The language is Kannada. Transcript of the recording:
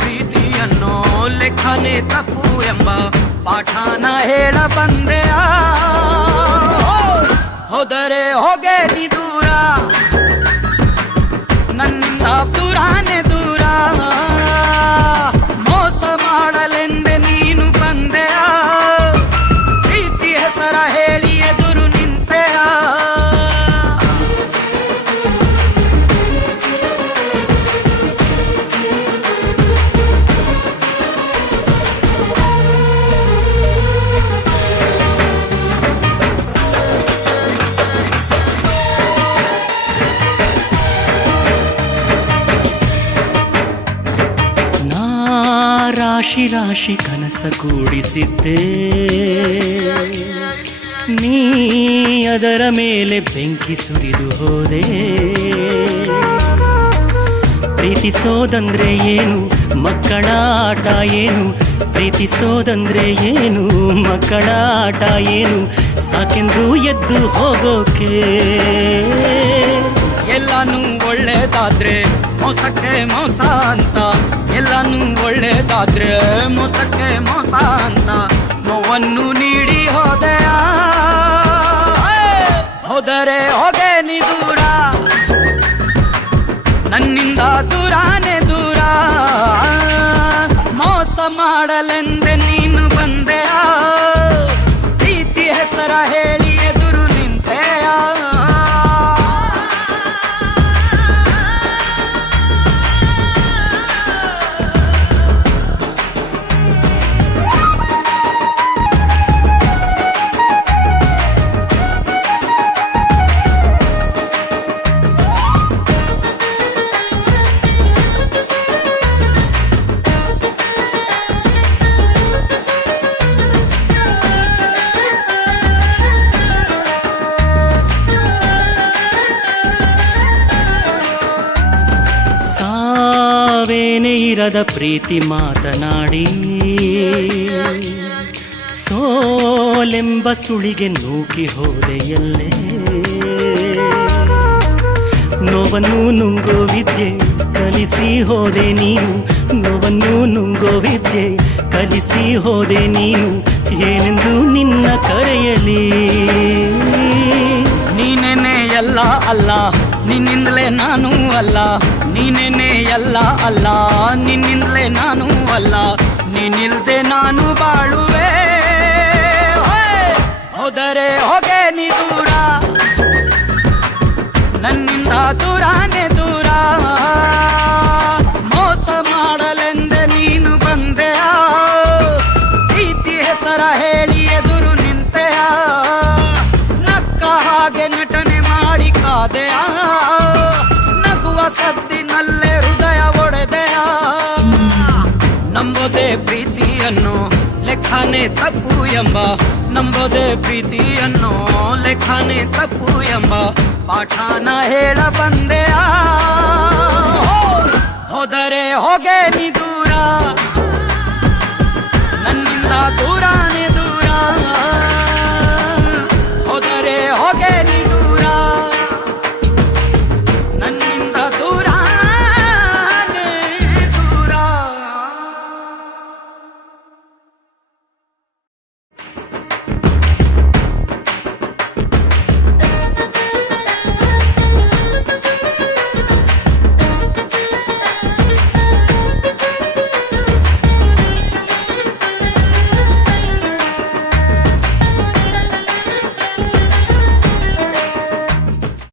ಪ್ರೀತಿಯನ್ನು ಲೆಕ್ಕನೆ ತಪ್ಪು ಎಂಬ ಪಾಠನ ಹೇಳ ಬಂದೆಯ. ಹೋದರೆ ಹೋಗೆ ನೀ ದೂರ, ನನ್ನಿಂದ ದೂರಾನೆ ದೂರ. ಮೋಸ ಮಾಡಲೆಂದೆ ನೀನು ಬಂದೆಯ, ಪ್ರೀತಿ ಹೆಸರ ಹೇಳಿ ಎದುರು ನಿಂತೆಯ. ರಾಶಿ ರಾಶಿ ಕನಸ ಕೂಡಿಸಿದ್ದೆ, ನೀ ಅದರ ಮೇಲೆ ಬೆಂಕಿ ಸುರಿದು ಹೋದೆ. ಪ್ರೀತಿಸೋದಂದ್ರೆ ಏನು, ಮಕ್ಕಳ ಆಟ ಏನು, ಪ್ರೀತಿಸೋದಂದ್ರೆ ಏನು, ಮಕ್ಕಳ ಆಟ ಏನು, ಸಾಕೆಂದು ಎದ್ದು ಹೋಗೋಕೆ. ಎಲ್ಲಾನು ಒಳ್ಳೇದಾದ್ರೆ ಮೋಸಕ್ಕೆ ಮೋಸ ಅಂತ, ಎಲ್ಲಾನು ಒಳ್ಳೇದಾದ್ರೆ ಮೋಸಕ್ಕೆ ಮೋಸ ಅಂತ ನೋವನ್ನು ನೀಡಿ ಹೋದೆಯ. ಹೋದರೆ ಹೋಗೆ ನೀ ದೂರ, ನನ್ನಿಂದ ದೂರಾನೆ ದೂರ. ಮೋಸ ಮಾಡಲೆಂದೆ ನೀನು ಬಂದೆಯ, ಪ್ರೀತಿ ಹೆಸರ ಹೇಳಿ ಎದುರು ನಿಂತೆಯ. ಸಾವೇನೇ ಇರದ ಪ್ರೀತಿ ಮಾತನಾಡಿ, ಸೋಲೆಂಬ ಸುಳಿಗೆ ನೂಕಿ ಹೋದೆಯಲ್ಲೇ. ನೋವನ್ನು ನುಂಗೋ ವಿದ್ಯೆ ಕಲಿಸಿ ಹೋದೆ ನೀನು, ನೋವನ್ನು ನುಂಗೋ ವಿದ್ಯೆ ಕಲಿಸಿ ಹೋದೆ ನೀನು. ಏನೆಂದು ನಿನ್ನ ಕರೆಯಲಿ, ನೀನೇನೆ ಎಲ್ಲ ಅಲ್ಲ, ನಿನ್ನಿಂದಲೇ ನಾನು ಅಲ್ಲ. ನೀನೇನೆ ಎಲ್ಲ ಅಲ್ಲ, ನಿನ್ನಿಂದಲೇ ನಾನು ಅಲ್ಲ. ನೀನಿಲ್ದೆ ನಾನು ಬಾಳುವೆ. ಹೋದರೆ ಹೋಗೆ ನೀ ದೂರ, ನನ್ನಿಂದ ದೂರಾನೆ ದೂರ. ಮೋಸ ಮಾಡಲೆಂದೆ ನೀನು ಬಂದೆಯ, ಪ್ರೀತಿ ಹೆಸರ ಹೇಳಿ ಎದುರು ನಿಂತೆಯ. ನಕ್ಕ ಹಾಗೆ ನಟನೆ ಮಾಡಿ ಕಾದೆಯ, ನಗುವ ಸದ್ದಿನಲ್ಲೇ ಹೃದಯ ಒಡೆದೆಯ. ನಂಬೋದೆ ಪ್ರೀತಿಯನ್ನು ಲೆಕ್ಕನೆ ತಪ್ಪು ಎಂಬ, ನಂಬೋದೆ ಪ್ರೀತಿಯನ್ನು ಲೆಕ್ಕನೆ ತಪ್ಪು ಎಂಬ ಪಾಠನ ಹೇಳ ಬಂದೆಯ. ಹೋದರೆ ಹೋಗೆ ನೀ ದೂರ.